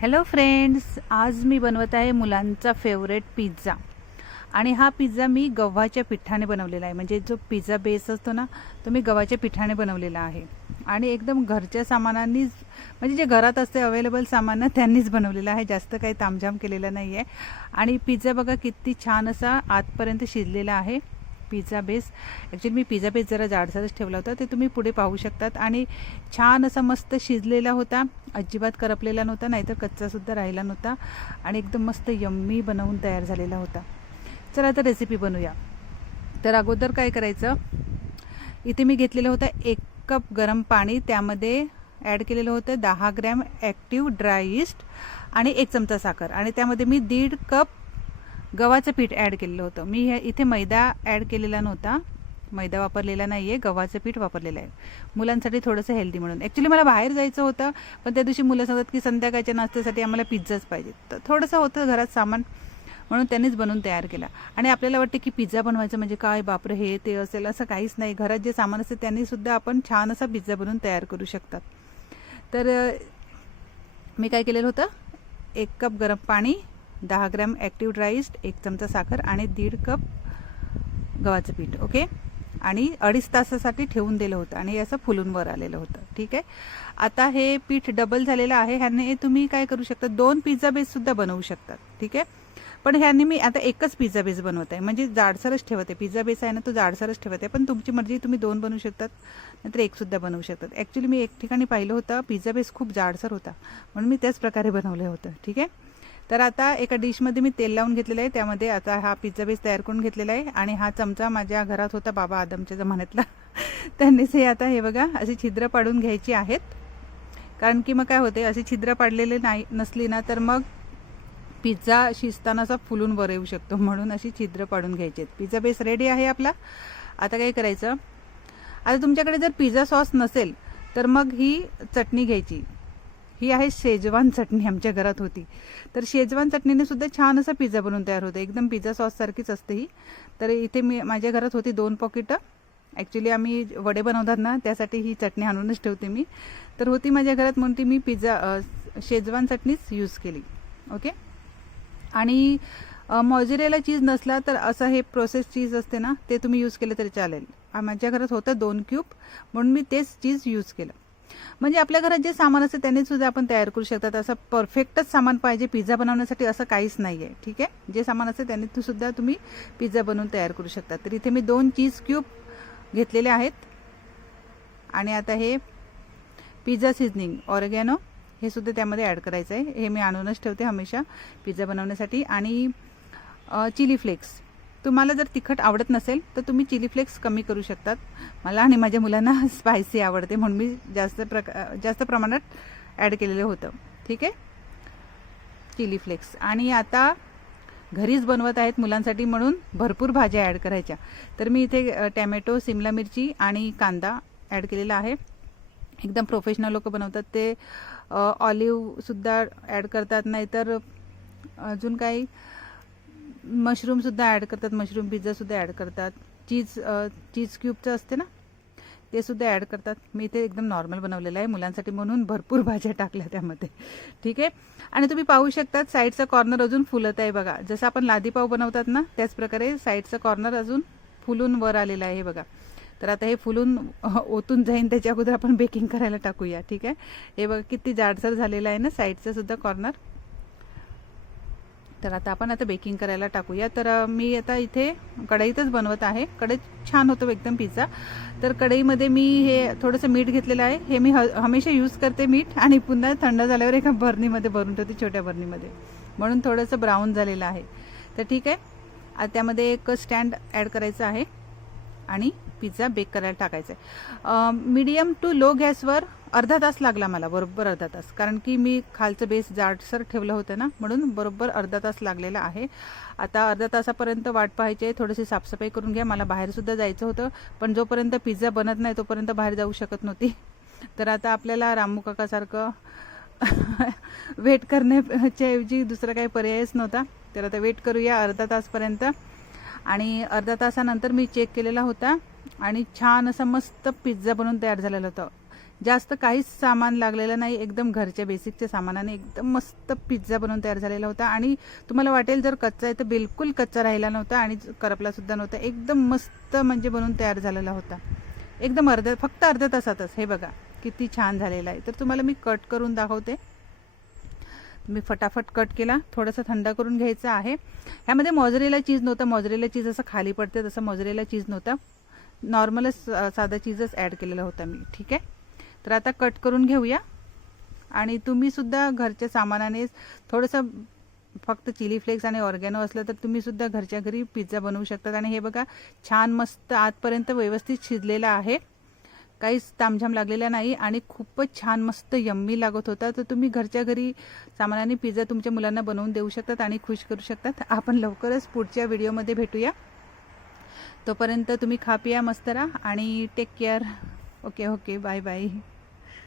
Hello friends, आज मी बनवत आहे मुलांचा फेवरेट पिझ्झा. आणि हा पिझ्झा मी गव्हाच्या पिठाने बनवलेला आहे. म्हणजे जो पिझ्झा बेस असतो ना, तो मी गव्हाच्या पिठाने बनवलेला आहे. आणि एकदम घरच्या सामानांनीच, म्हणजे जे घरात असते अवेलेबल सामान त्यांनीच बनवलेलं आहे. जास्त काही तामझाम केलेलं नाही आहे. आणि पिझ्झा बघा किती छान असा आतपर्यंत शिजलेला आहे पिझ्झा बेस. ॲक्च्युली मी पिझ्झा बेस जरा जाडसरच ठेवला होता, ते तुम्ही पुढे पाहू शकतात. आणि छान असा मस्त शिजलेला होता, अजिबात करपलेला नव्हता, नाहीतर कच्चासुद्धा राहिला नव्हता. आणि एकदम मस्त यम्मी बनवून तयार झालेला होता. चला तर रेसिपी बनवूया. तर अगोदर काय करायचं, इथे मी घेतलेलं होतं 1 कप गरम पाणी. त्यामध्ये ॲड केलेलं होतं 10 ग्रॅम ॲक्टिव्ह ड्राय ईस्ट आणि 1 चमचा साखर. आणि त्यामध्ये मी 1.5 कप गव्हाचं पीठ ॲड केलेलं होतं. मी इथे मैदा ॲड केलेला नव्हता, मैदा वापरलेला नाही आहे, गव्हाचं पीठ वापरलेलं आहे मुलांसाठी थोडंसं हेल्दी म्हणून. ॲक्च्युली मला बाहेर जायचं होतं, पण त्या दिवशी मुलं सांगतात की संध्याकाळच्या नाश्त्यासाठी आम्हाला पिझ्झाच पाहिजे. तर थोडंसं होतं घरात सामान, म्हणून त्यांनीच बनवून तयार केला. आणि आपल्याला वाटते की पिझ्झा बनवायचं म्हणजे काय बापरे हे ते असेल, असं काहीच नाही. घरात जे सामान असते त्यांनीसुद्धा आपण छान असा पिझ्झा बनवून तयार करू शकतात. तर मी काय केलेलं होतं, 1 कप गरम पाणी, 10 ग्रॅम ॲक्टिव्ह ड्राय ईस्ट, 1 चमचा साखर आणि 1.5 कप गव्हाचं पीठ. ओके. आणि 2.5 तासासाठी ठेवून दिलं होतं आणि असं फुलून वर आलेलं होतं. ठीक आहे. आता हे पीठ डबल झालेलं आहे. ह्याने तुम्ही काय करू शकता, 2 पिझ्झा बेससुद्धा बनवू शकतात. ठीक आहे. पण ह्याने मी आता एकच पिझ्झा बेस बनवत आहे, म्हणजे जाडसरच ठेवते. पिझ्झा बेस आहे ना, तो जाडसरच ठेवते. पण तुमची मर्जी, तुम्ही 2 बनवू शकतात, नंतर 1 सुद्धा बनवू शकतात. ॲक्च्युली मी एक ठिकाणी पाहिलं होतं पिझ्झा बेस खूप जाडसर होता, म्हणून मी त्याच प्रकारे बनवलं होतं. ठीक आहे. तर आता एका डिशमध्ये मी तेल लावून घेतलेलं आहे. त्यामध्ये आता हा पिझ्झा बेस तयार करून घेतलेला आहे. आणि हा चमचा माझ्या घरात होता बाबा आदमच्या जमान्यातला, त्यांनीच हे आता हे बघा अशी छिद्र पाडून घ्यायची आहेत. कारण की मग काय होते, अशी छिद्र पाडलेले नाही नसली ना, तर मग पिझ्झा शिजताना असा फुलून वर येऊ शकतो, म्हणून अशी छिद्र पाडून घ्यायची आहेत. पिझ्झा बेस रेडी आहे आपला. आता काय करायचं, आता तुमच्याकडे जर पिझ्झा सॉस नसेल तर मग ही चटणी घ्यायची. ही आहे शेजवान चटणी, आमच्या घरात होती. तर शेजवान चटणीने सुद्धा छान असा पिझ्झा बनवून तयार होतो, एकदम पिझ्झा सॉससारखीच असते ही. तर इथे मी माझ्या घरात होती 2 पॉकेटं. ॲक्च्युली आम्ही वडे बनवतात ना, त्यासाठी ही चटणी आणूनच ठेवते मी. तर होती माझ्या घरात, म्हणून ती मी शेजवान चटणीच यूज केली. ओके. आणि मॉझरेला चीज नसला तर असं हे प्रोसेस चीज असते ना, ते तुम्ही यूज केलं तरी चालेल. माझ्या घरात होतं 2 क्यूब, म्हणून मी तेच चीज यूज केलं. म्हणजे आपल्या घरात जे सामान असते त्यांनी सुद्धा आपण तयार करू शकतात. असं परफेक्टच सामान पाहिजे पिझ्झा बनवण्यासाठी असं काहीच नाही आहे. ठीक आहे. जे सामान असते त्यांनी सुद्धा तुम्ही पिझ्झा बनवून तयार करू शकता. तर इथे मी 2 चीज क्यूब घेतलेले आहेत. आणि आता हे पिझ्झा सीझनिंग ऑरेगॅनो हे सुद्धा त्यामध्ये ॲड करायचं आहे. हे मी आणूनच ठेवते हमेशा पिझ्झा बनवण्यासाठी. आणि चिली फ्लेक्स, तुम्हाला जर तिखट आवडत नसेल तर तुम्ही चिली फ्लेक्स कमी करू शकतात. मला आणि माझ्या मुलांना स्पायसी आवडते, म्हणून मी जास्त प्रमाणात ॲड केलेलं होतं. ठीक आहे, चिली फ्लेक्स. आणि आता घरीच बनवत आहेत मुलांसाठी, म्हणून भरपूर भाज्या ॲड करायच्या. तर मी इथे टॅमॅटो, सिमला मिरची आणि कांदा ॲड केलेला आहे. एकदम प्रोफेशनल लोक बनवतात ते ऑलिव्हसुद्धा ॲड करतात, नाहीतर अजून काही मशरूमसुद्धा ॲड करतात. मशरूम पिझ्झासुद्धा ॲड करतात. चीज क्यूबचं असते ना, ते सुद्धा ॲड करतात. मी इथे एकदम नॉर्मल बनवलेलं आहे मुलांसाठी, म्हणून भरपूर भाज्या टाकल्या त्यामध्ये. ठीक आहे. आणि तुम्ही पाहू शकतात साईडचा कॉर्नर अजून फुलत आहे बघा. जसं आपण लादीपाव बनवतात ना, त्याचप्रकारे साईडचा कॉर्नर अजून फुलून वर आलेला आहे बघा. तर आता हे फुलून ओतून जाईन, त्याच्या अगोदर आपण बेकिंग करायला टाकूया. ठीक आहे. हे बघा किती जाडसर झालेलं आहे ना साईडचं सुद्धा कॉर्नर. तर आता आपण बेकिंग करायला टाकूया. तर मी आता इथे कढईतच बनवत आहे. कढईत छान होतो एकदम पिझ्झा. तर कढईमध्ये मी हे थोडंसं मीठ घेतलेलं आहे. हे मी हमेशा यूज करते मीठ, आणि पुन्हा थंड झाल्यावर एका बर्नीमध्ये भरून ठेवते, छोट्या बर्नीमध्ये, म्हणून थोडंसं ब्राऊन झालेलं आहे. तर ठीक आहे. आता त्यामध्ये एक स्टँड ॲड करायचं आहे आणि पिझ्झा बेक करायला टाकायचा आहे. मीडियम टू लो गॅसवर अर्धा तास लागला मला, बरोबर अर्धा तास. कारण की मी खालचं बेस जाडसर ठेवलं होतं ना, म्हणून बरोबर अर्धा तास लागलेला आहे. आता अर्धा तासापर्यंत वाट पाहायची आहे. थोडीशी साफसफाई करून घ्या. मला बाहेरसुद्धा जायचं होतं, पण जोपर्यंत पिझ्झा बनत नाही तोपर्यंत बाहेर जाऊ शकत नव्हती. तर आता आपल्याला रामू काकासारखं वेट करण्याच्या ऐवजी दुसरा काही पर्यायच नव्हता. तर आता वेट करूया अर्धा तासपर्यंत. आणि अर्धा तासानंतर मी चेक केलेला होता, आणि छान असा मस्त पिझ्झा बनवून तयार झालेला होता. जास्त काहीच सामान लागलेलं नाही, एकदम घरच्या बेसिकच्या सामानाने एकदम मस्त पिझ्झा बनवून तयार झालेला होता. आणि तुम्हाला वाटेल जर कच्चा आहे तर बिलकुल कच्चा राहिला नव्हता आणि करपलासुद्धा नव्हता. एकदम मस्त म्हणजे बनवून तयार झालेला होता, एकदम फक्त अर्ध्या तासातच. हे बघा किती छान झालेला आहे. तर तुम्हाला मी कट करून दाखवते. मी फटाफट कट केला, थोडंसं थंड करून घ्यायचं आहे. ह्यामध्ये मोझरेला चीज नव्हतं, मोझरेला चीज असं खाली पडते तसं मोझरेला चीज नव्हतं, नॉर्मलच साधा चीजच ॲड केलेला होता मी. ठीक आहे, तर आता कट करून घेऊया. आणि तुम्हीसुद्धा घरच्या सामानाने थोडंसं फक्त चिली फ्लेक्स आणि ऑर्गॅनो असलं तर तुम्हीसुद्धा घरच्या घरी पिझ्झा बनवू शकतात. आणि हे बघा छान मस्त आतपर्यंत व्यवस्थित शिजलेला आहे, काहीच तामझाम लागलेला नाही आणि खूपच छान मस्त यम्मी लागत होता. तर तुम्ही घरच्या घरी सामानाने पिझ्झा तुमच्या मुलांना बनवून देऊ शकतात आणि खुश करू शकतात. आपण लवकरच पुढच्या व्हिडिओमध्ये भेटूया. तोपर्यंत तुम्ही खा पिया मस्त राहा आणि take care. Okay, bye bye.